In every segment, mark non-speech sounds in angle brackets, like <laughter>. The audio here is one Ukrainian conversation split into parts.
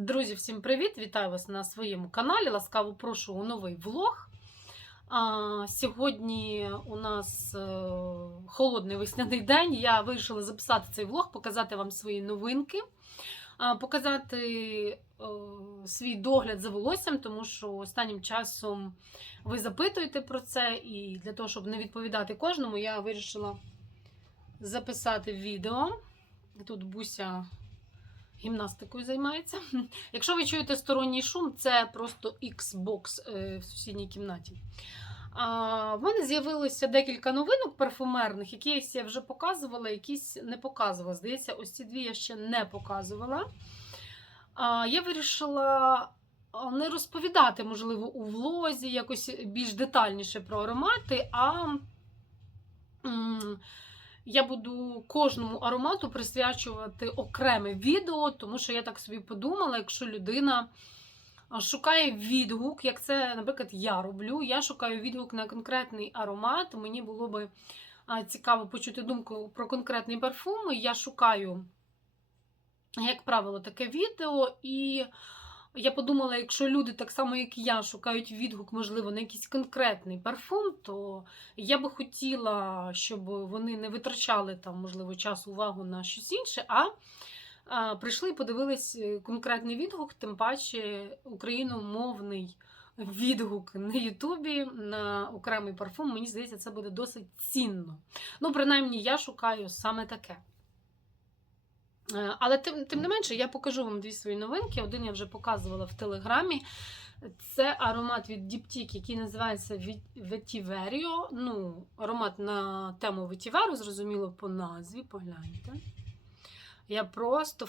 Друзі, всім привіт! Вітаю вас на своєму каналі. Ласкаво прошу у новий влог. А, сьогодні у нас е, холодний весняний день. Я вирішила записати цей влог, показати вам свої новинки, показати е, свій догляд за волоссям, тому що останнім часом ви запитуєте про це, і для того, щоб не відповідати кожному, я вирішила записати відео. Тут Буся гімнастикою займається. <laughs> Якщо ви чуєте сторонній шум, це просто Xbox е, в сусідній кімнаті. А, в мене з'явилося декілька новинок парфумерних, якісь я вже показувала, якісь не показувала. Здається, ось ці дві я ще не показувала. А, я вирішила не розповідати, можливо, у влозі якось більш детальніше про аромати, а я буду кожному аромату присвячувати окреме відео, тому що я так собі подумала, якщо людина шукає відгук, як це, наприклад, я роблю. Я шукаю відгук на конкретний аромат. Мені було би цікаво почути думку про конкретний парфум. Я шукаю, як правило, таке відео. І я подумала, якщо люди так само, як і я, шукають відгук, можливо, на якийсь конкретний парфум, то я би хотіла, щоб вони не витрачали там, можливо, час увагу на щось інше, а, прийшли і подивились е, конкретний відгук, тим паче україномовний відгук на Ютубі на окремий парфум. Мені здається, це буде досить цінно. Ну, принаймні, я шукаю саме таке. Е, Але тим, тим не менше, я покажу вам дві свої новинки. Один я вже показувала в Телеграмі. Це аромат від Diptyque, який називається Vetiverio. Ну, аромат на тему Ветіверу, зрозуміло, по назві. Погляньте. Я просто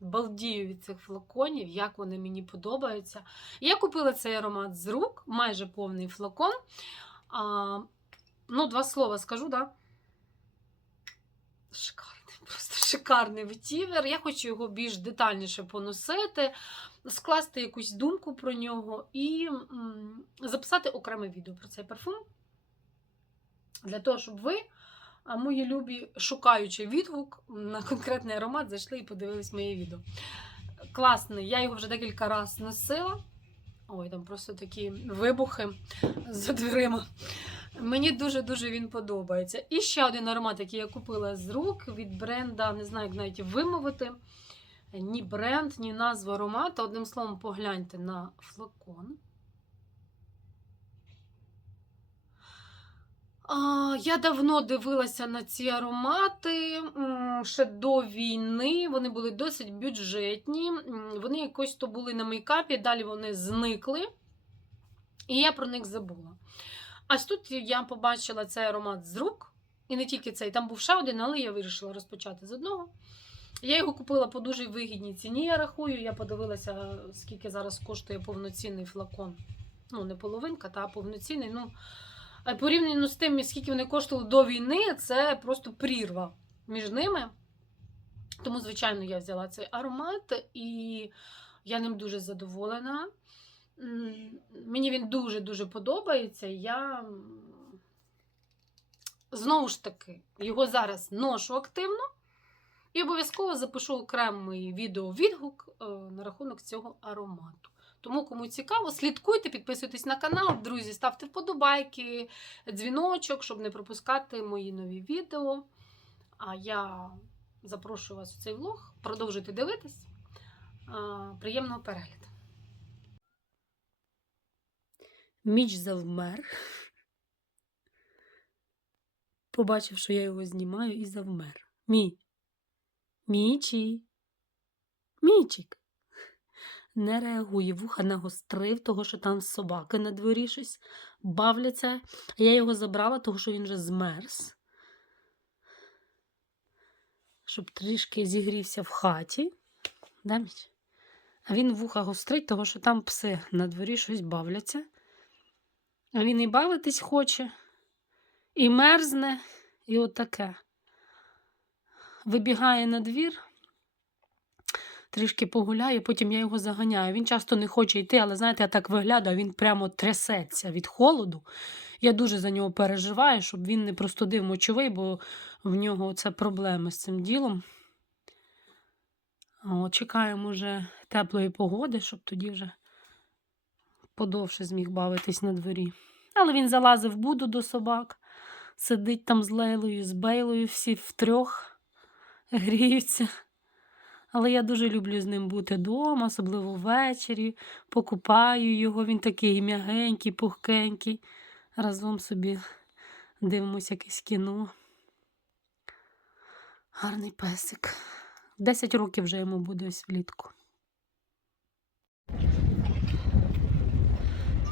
балдію від цих флаконів, як вони мені подобаються. Я купила цей аромат з рук, майже повний флакон. А, ну, два слова скажу? Да? Шикарний, просто шикарний ветівер. Я хочу його більш детальніше поносити, скласти якусь думку про нього і записати окреме відео про цей парфум. Для того, щоб ви, мої любі, шукаючи відгук на конкретний аромат, зайшли і подивились моє відео. Класний, я його вже декілька разів носила. Ой, там просто такі вибухи за дверима. Мені дуже-дуже він подобається. І ще один аромат, який я купила з рук від бренда, не знаю, як навіть вимовити. Ні бренд, ні назва аромату. Одним словом, погляньте на флакон. Я давно дивилася на ці аромати ще до війни. Вони були досить бюджетні. Вони якось то були на мейкапі, далі вони зникли. І я про них забула. Аж тут я побачила цей аромат з рук. І не тільки цей, там був ще один, але я вирішила розпочати з одного. Я його купила по дуже вигідній ціні, я рахую. Я подивилася, скільки зараз коштує повноцінний флакон. Ну, не половинка, та повноцінний. Ну, порівняно з тим, скільки вони коштували до війни, це просто прірва між ними. Тому, звичайно, я взяла цей аромат, і я ним дуже задоволена. Мені він дуже-дуже подобається. Я знову ж таки його зараз ношу активно і обов'язково запишу окремий відео-відгук е, на рахунок цього аромату. Тому, кому цікаво, слідкуйте, підписуйтесь на канал, друзі, ставте вподобайки, дзвіночок, щоб не пропускати мої нові відео. А я запрошую вас у цей влог. Продовжуйте дивитись. Приємного перегляду. Міч завмер. Побачив, що я його знімаю, і завмер. Мій. Мічі. Мічик. Не реагує, вуха нагострив, того, що там собаки на дворі щось бавляться. Я його забрала, того, що він вже змерз. Щоб трішки зігрівся в хаті. Да, Міч? А він вуха гострить, того, що там пси на дворі щось бавляться. А він і бавитись хоче, і мерзне, і отаке. Вибігає на двір, трішки погуляє, потім я його заганяю. Він часто не хоче йти, але знаєте, я так виглядаю, він прямо трясеться від холоду. Я дуже за нього переживаю, щоб він не простудив мочовий, бо в нього це проблеми з цим ділом. О, чекаємо вже теплої погоди, щоб тоді вже подовше зміг бавитись на дворі. Але він залазив буду до собак, сидить там з Лейлою, з Бейлою, всі втрьох гріються. Але я дуже люблю з ним бути вдома, особливо ввечері. Покупаю його, він такий м'ягенький, пухкенький. Разом собі дивимося якесь кіно. Гарний песик. Десять років вже йому буде ось влітку.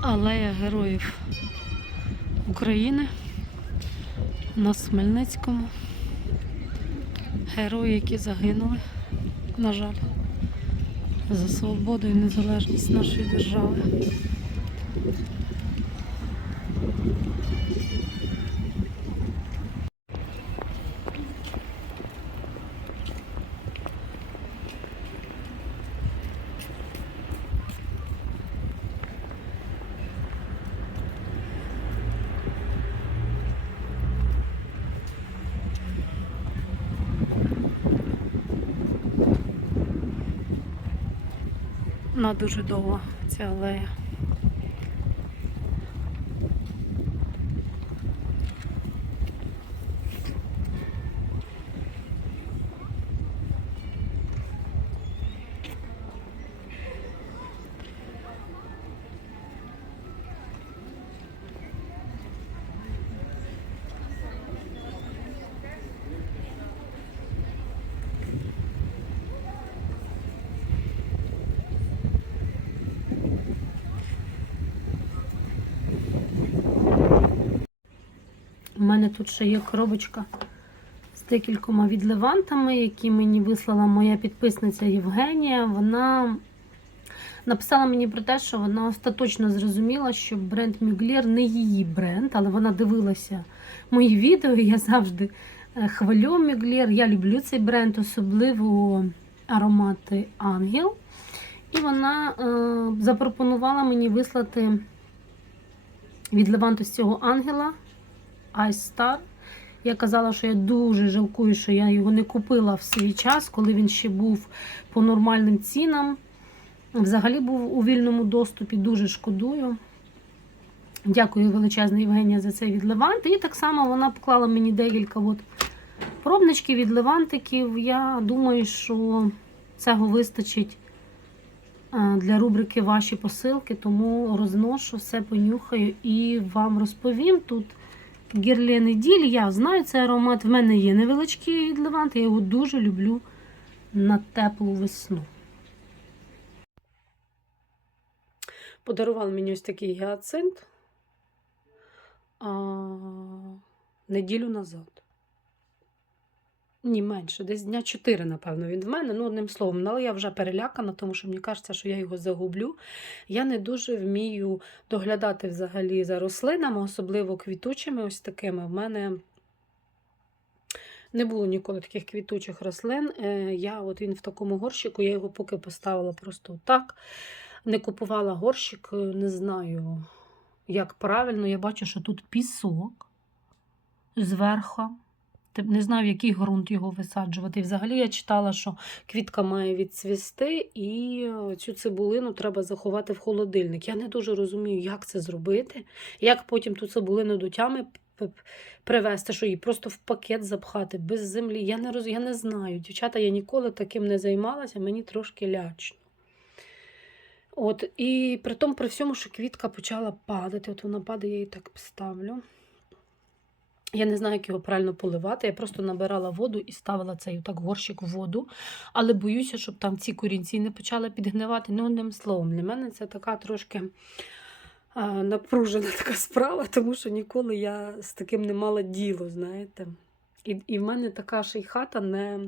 Алея героїв України. на Смельницькому. Герої, які загинули, на жаль, за свободу і незалежність нашої держави. Вона дуже довга, ця алея. У мене тут ще є коробочка з декількома відливантами, які мені вислала моя підписниця Євгенія. Вона написала мені про те, що вона остаточно зрозуміла, що бренд Мюглєр не її бренд, але вона дивилася мої відео. Я завжди е, хвалю Мюглєр. Я люблю цей бренд, особливо аромати Ангел. І вона е, запропонувала мені вислати від Леванту з цього ангела Ice Star. Я казала, що я дуже жалкую, що я його не купила в свій час, коли він ще був по нормальним цінам. Взагалі був у вільному доступі, дуже шкодую. Дякую величезно Євгенія за цей від Леванти. І так само вона поклала мені декілька от пробничків від Левантиків. Я думаю, що цього вистачить е, для рубрики Ваші посилки, тому розношу все, понюхаю і вам розповім. Тут Герлени Діль, я знаю цей аромат. В мене є невеличкий від я його дуже люблю на теплу весну. Подарував мені ось такий гіацинт а, неділю назад. Ні, менше, десь дня 4, напевно, він в мене. Ну, одним словом, але я вже перелякана, тому що мені кажеться, що я його загублю. Я не дуже вмію доглядати взагалі за рослинами, особливо квітучими, ось такими. В мене не було ніколи таких квітучих рослин. Е, Я от він в такому горщику, я його поки поставила просто так. Не купувала горщик, е, не знаю, як правильно. Я бачу, що тут пісок зверху. Не знаю, в який ґрунт його висаджувати. І взагалі я читала, що квітка має відцвісти, і е, цю цибулину треба заховати в холодильник. Я не дуже розумію, як це зробити, як потім ту цибулину до тями привезти, що її просто в пакет запхати без землі. Я не роз... я не знаю. Дівчата, я ніколи таким не займалася, мені трошки лячно. От, і при тому, при всьому, що квітка почала падати, от вона падає, я її так ставлю. Я не знаю, як його правильно поливати. Я просто набирала воду і ставила цей так горщик в воду, але боюся, щоб там ці корінці не почали підгнивати. Ну, одним словом, для мене це така трошки напружена <laughs> така справа, тому що ніколи я з таким не мала діло, знаєте. І, і в мене така ще й хата не,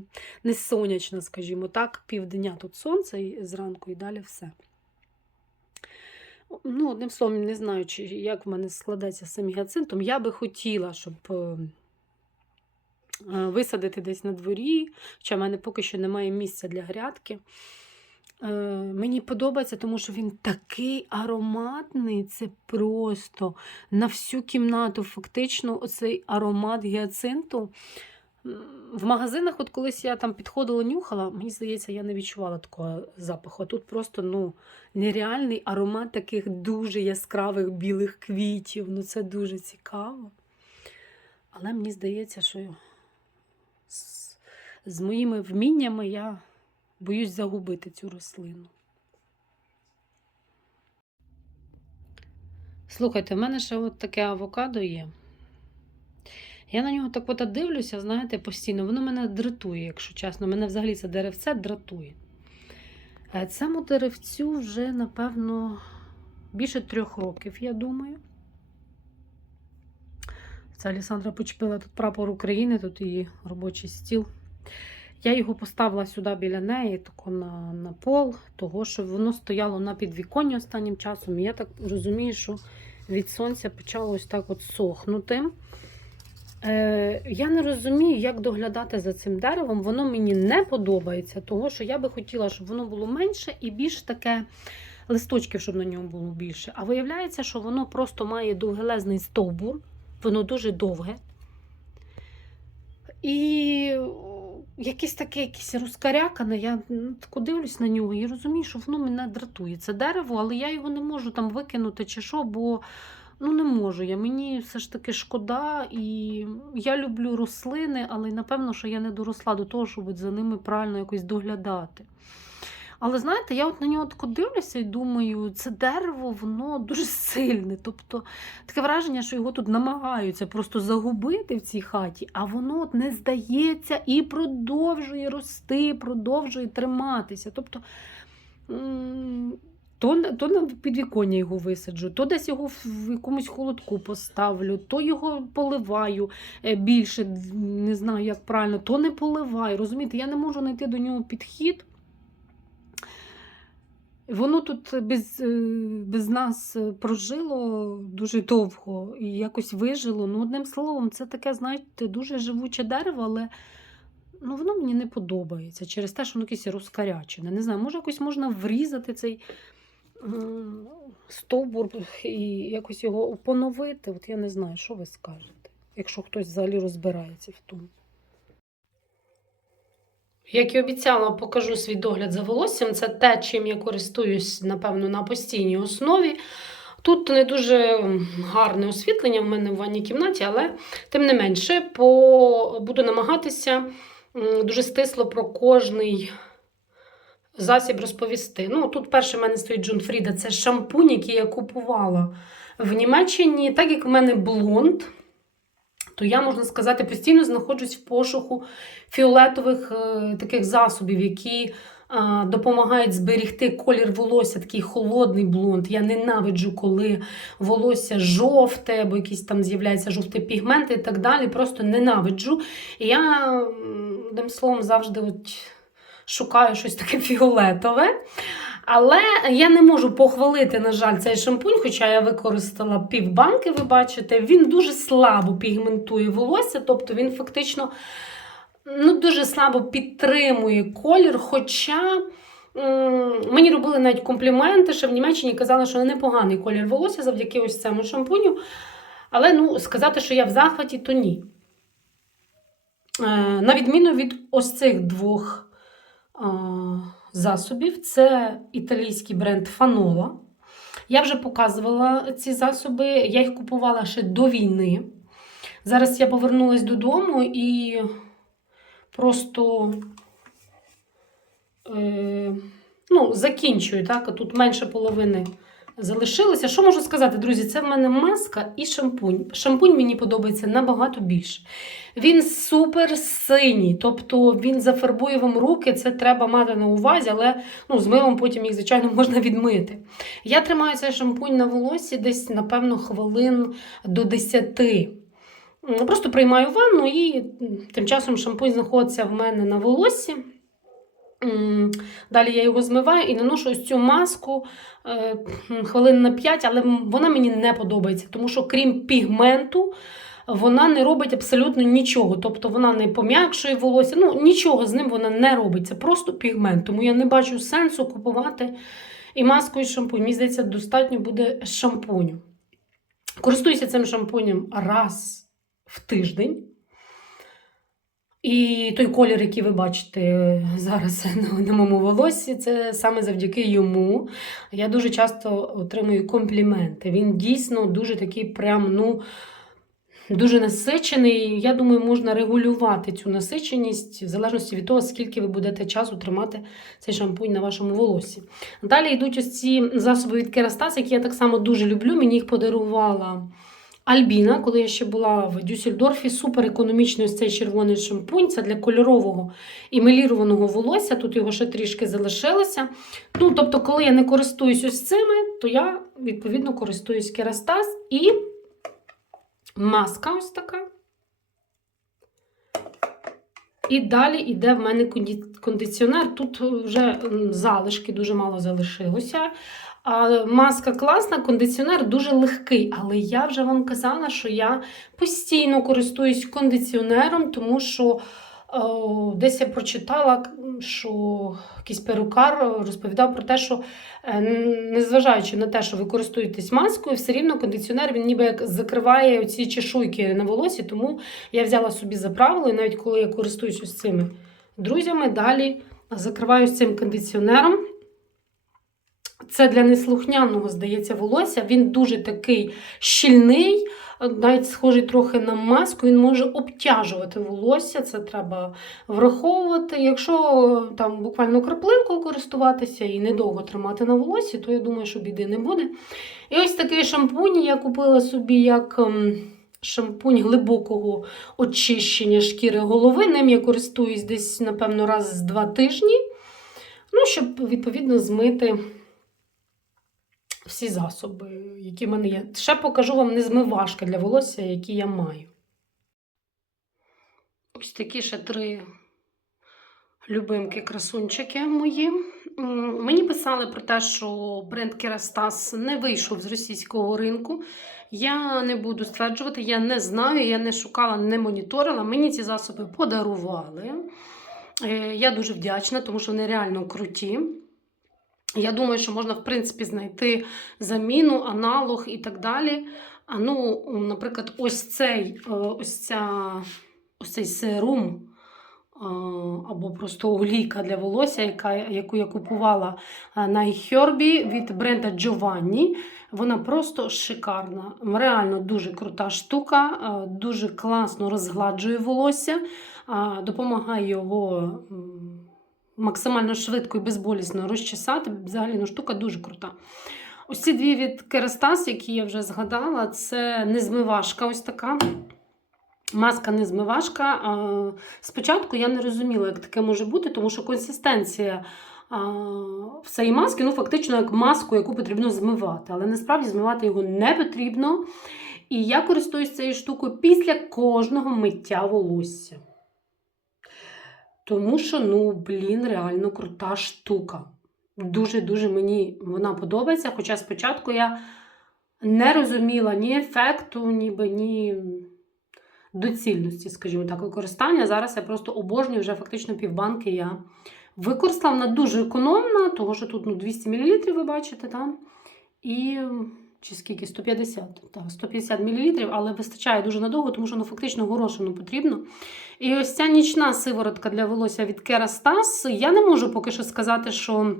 не сонячна, скажімо так, півдня тут сонце і зранку і далі все. Ну, одним словом, не знаю, чи як в мене складеться з цим гіацинтом. Я би хотіла, щоб е, е, висадити десь на дворі, хоча в мене поки що немає місця для грядки. Е, Мені подобається, тому що він такий ароматний, це просто на всю кімнату. Фактично, оцей аромат гіацинту В магазинах, от колись я там підходила, нюхала, мені здається, я не відчувала такого запаху. А тут просто ну, нереальний аромат таких дуже яскравих білих квітів. Ну це дуже цікаво. Але мені здається, що з, з моїми вміннями я боюсь загубити цю рослину. Слухайте, в мене ще от таке авокадо є. Я на нього так от дивлюся, знаєте, постійно. Воно мене дратує, якщо чесно. Мене взагалі це деревце дратує. Е, Цьому деревцю вже, напевно, більше трьох років, я думаю. Це Алісандра почепила тут прапор України, тут її робочий стіл. Я його поставила сюди біля неї, тако на, на пол, того, що воно стояло на підвіконні останнім часом. І я так розумію, що від сонця почало ось так от сохнути. Е, я не розумію, як доглядати за цим деревом. Воно мені не подобається, того що я би хотіла, щоб воно було менше і більш таке листочків, щоб на ньому було більше. А виявляється, що воно просто має довгелезний стовбур, воно дуже довге. І якесь таке, якесь розкарякане. Я тако дивлюсь на нього і розумію, що воно мене дратує. Це дерево, але я його не можу там викинути чи що, бо ну не можу я. Мені все ж таки шкода, і я люблю рослини, але напевно, що я не доросла до того, щоб за ними правильно якось доглядати. Але знаєте, я от на нього тако дивлюся і думаю, це дерево, воно дуже сильне. Тобто таке враження, що його тут намагаються просто загубити в цій хаті, а воно от не здається і продовжує рости, продовжує триматися. Тобто. То, то на підвіконня його висаджу, то десь його в якомусь холодку поставлю, то його поливаю е, більше, не знаю, як правильно, то не поливаю. Розумієте, я не можу знайти до нього підхід. Воно тут без, е, без нас е, прожило дуже довго і якось вижило. Ну, одним словом, це таке, знаєте, дуже живуче дерево, але ну, воно мені не подобається через те, що воно якесь розкарячене. Не знаю, може якось можна врізати цей стовбур і якось його поновити. От я не знаю, що ви скажете, якщо хтось взагалі розбирається в тому. Як і обіцяла, покажу свій догляд за волоссям. Це те, чим я користуюсь, напевно, на постійній основі. Тут не дуже гарне освітлення в мене в ванній кімнаті, але тим не менше по... буду намагатися дуже стисло про кожний засіб розповісти. Ну, тут перший в мене стоїть Джун Фріда, це шампунь, який я купувала в Німеччині. Так як в мене блонд, то я, можна сказати, постійно знаходжусь в пошуку фіолетових е, таких засобів, які допомагають зберігти колір волосся, такий холодний блонд. Я ненавиджу, коли волосся жовте, або якісь там з'являються жовті пігменти і так далі. Просто ненавиджу. І я, одним словом, завжди от шукаю щось таке фіолетове. Але я не можу похвалити, на жаль, цей шампунь, хоча я використала півбанки, ви бачите, він дуже слабо пігментує волосся, тобто він фактично ну, дуже слабо підтримує колір. Хоча мені робили навіть компліменти, що в Німеччині казали, що непоганий колір волосся завдяки ось цьому шампуню. Але ну, сказати, що я в захваті, то ні. Е, на відміну від ось цих двох засобів, це італійський бренд Фанола. Я вже показувала ці засоби, я їх купувала ще до війни. Зараз я повернулася додому і просто е, ну, закінчую. Так? Тут менше половини залишилося. Що можу сказати, друзі? Це в мене маска і шампунь. Шампунь мені подобається набагато більше. Він супер синій, тобто він зафарбує вам руки, це треба мати на увазі, але ну, з милом потім їх, звичайно, <laughs> можна відмити. Я тримаю цей шампунь на волосі десь, напевно, хвилин до 10. Просто приймаю ванну і тим часом шампунь знаходиться в мене на волоссі. Далі я його змиваю і наношу ось цю маску е, хвилин на 5, але вона мені не подобається, тому що крім пігменту, вона не робить абсолютно нічого. Тобто вона не пом'якшує волосся, ну нічого з ним вона не робить. Це просто пігмент. Тому я не бачу сенсу купувати і маску, і шампунь. Мені здається, достатньо буде шампуню. Користуюся цим шампунем раз в тиждень. І той колір, який ви бачите зараз <laughs> на, моєму волосі, це саме завдяки йому. Я дуже часто отримую компліменти. Він дійсно дуже такий прям, ну. Дуже насичений. Я думаю, можна регулювати цю насиченість в залежності від того, скільки ви будете часу тримати цей шампунь на вашому волосі. Далі йдуть ось ці засоби від Kerastase, які я так само дуже люблю. Мені їх подарувала Альбіна, коли я ще була в Дюссельдорфі. Супер економічний ось цей червоний шампунь. Це для кольорового і мелірованого волосся. Тут його ще трішки залишилося. Ну, тобто, коли я не користуюсь ось цими, то я відповідно користуюсь Kerastase і маска ось така. І далі йде в мене кондиціонер. Тут вже залишки дуже мало залишилося. Маска класна, кондиціонер дуже легкий. Але я вже вам казала, що я постійно користуюсь кондиціонером, тому що о, десь я прочитала, що якийсь перукар розповідав про те, що е, незважаючи на те, що ви користуєтесь маскою, все рівно кондиціонер він ніби як закриває ці чешуйки на волосі, тому я взяла собі за правило, і навіть коли я користуюсь ось цими друзями, далі закриваю цим кондиціонером. Це для неслухняного, здається, волосся. Він дуже такий щільний, навіть схожий трохи на маску. Він може обтяжувати волосся. Це треба враховувати. Якщо там буквально краплинкою користуватися і недовго тримати на волосі, то я думаю, що біди не буде. І ось такий шампунь я купила собі як. ем, Шампунь глибокого очищення шкіри голови. Ним я користуюсь десь, напевно, раз з два тижні. Ну, щоб відповідно змити всі засоби, які в мене є. Ще покажу вам незмивашки для волосся, які я маю. Ось такі ще три любимки красунчики мої. Мені писали про те, що бренд Kerastase не вийшов з російського ринку. Я не буду стверджувати, я не знаю, я не шукала, не моніторила. Мені ці засоби подарували. Е, Я дуже вдячна, тому що вони реально круті. Я думаю, що можна, в принципі, знайти заміну, аналог і так далі. А ну, наприклад, ось цей, е, ось ця, ось цей серум. е, Або просто олійка для волосся, яка, яку я купувала е, на iHerb від бренда Giovanni. Вона просто шикарна. Реально дуже крута штука, дуже класно розгладжує волосся, допомагає його максимально швидко і безболісно розчесати. Взагалі ну, штука дуже крута. Ось ці дві від Kerastase, які я вже згадала, це незмивашка ось така. Маска незмивашка. А, Спочатку я не розуміла, як таке може бути, тому що консистенція а, в цієї маски, ну, фактично, як маску, яку потрібно змивати. Але насправді змивати його не потрібно. І я користуюсь цією штукою після кожного миття волосся. Тому що, ну, блін, реально крута штука. Дуже-дуже мені вона подобається. Хоча спочатку я не розуміла ні ефекту, ніби ні доцільності, скажімо так, використання. Зараз я просто обожнюю вже фактично півбанки я використала. Вона дуже економна, того що тут ну, 200 мл, ви бачите, там. І чи скільки? 150, так, 150 мл, але вистачає дуже надовго, тому що ну, фактично горошину потрібно. І ось ця нічна сиворотка для волосся від Kerastase, я не можу поки що сказати, що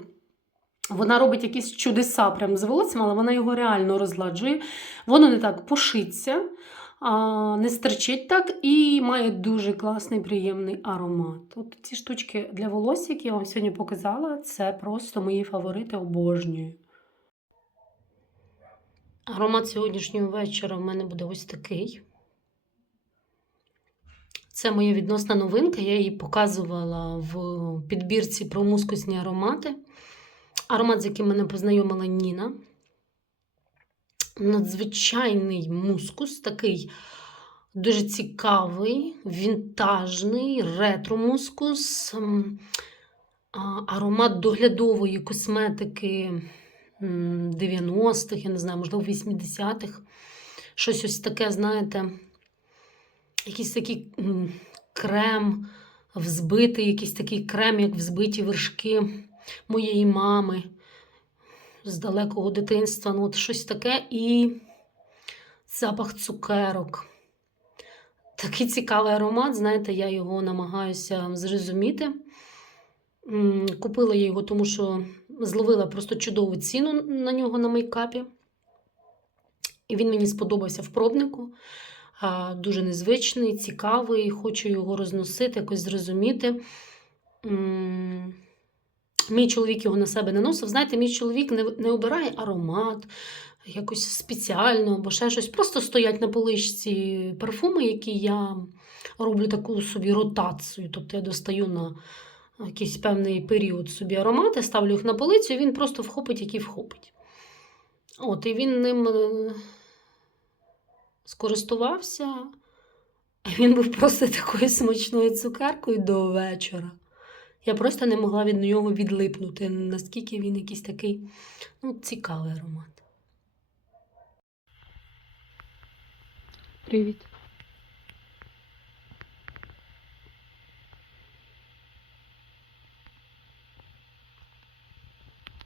вона робить якісь чудеса прямо з волоссям, але вона його реально розгладжує. Воно не так пушиться, а, не стерчить так і має дуже класний приємний аромат. От ці штучки для волосся, які я вам сьогодні показала, це просто мої фаворити обожнюю. Аромат сьогоднішнього вечора в мене буде ось такий. Це моя відносна новинка. Я її показувала в підбірці про мускусні аромати. Аромат, з яким мене познайомила Ніна. Надзвичайний мускус, такий дуже цікавий, вінтажний, ретро-мускус, аромат доглядової косметики 90-х, я не знаю, можливо, 80-х. Щось ось таке, знаєте, якийсь такий крем, взбитий, якийсь такий крем, як взбиті вершки моєї мами з далекого дитинства. Ну, от щось таке і запах цукерок. такий цікавий аромат. Знаєте, я його намагаюся зрозуміти. Купила я його, тому що зловила просто чудову ціну на нього на мейкапі. І він мені сподобався в пробнику. Дуже незвичний, цікавий, хочу його розносити, якось зрозуміти. Мій чоловік його на себе не носив. Знаєте, мій чоловік не, не обирає аромат якось спеціально або ще щось. Просто стоять на поличці парфуми, які я роблю таку собі ротацію. Тобто я достаю на якийсь певний період собі аромати, ставлю їх на полицю, і він просто вхопить, який вхопить. От, і він ним е, скористувався. Він був просто <laughs> такою смачною цукеркою до вечора. Я просто не могла від нього відлипнути, наскільки він якийсь такий ну, цікавий аромат. Привіт.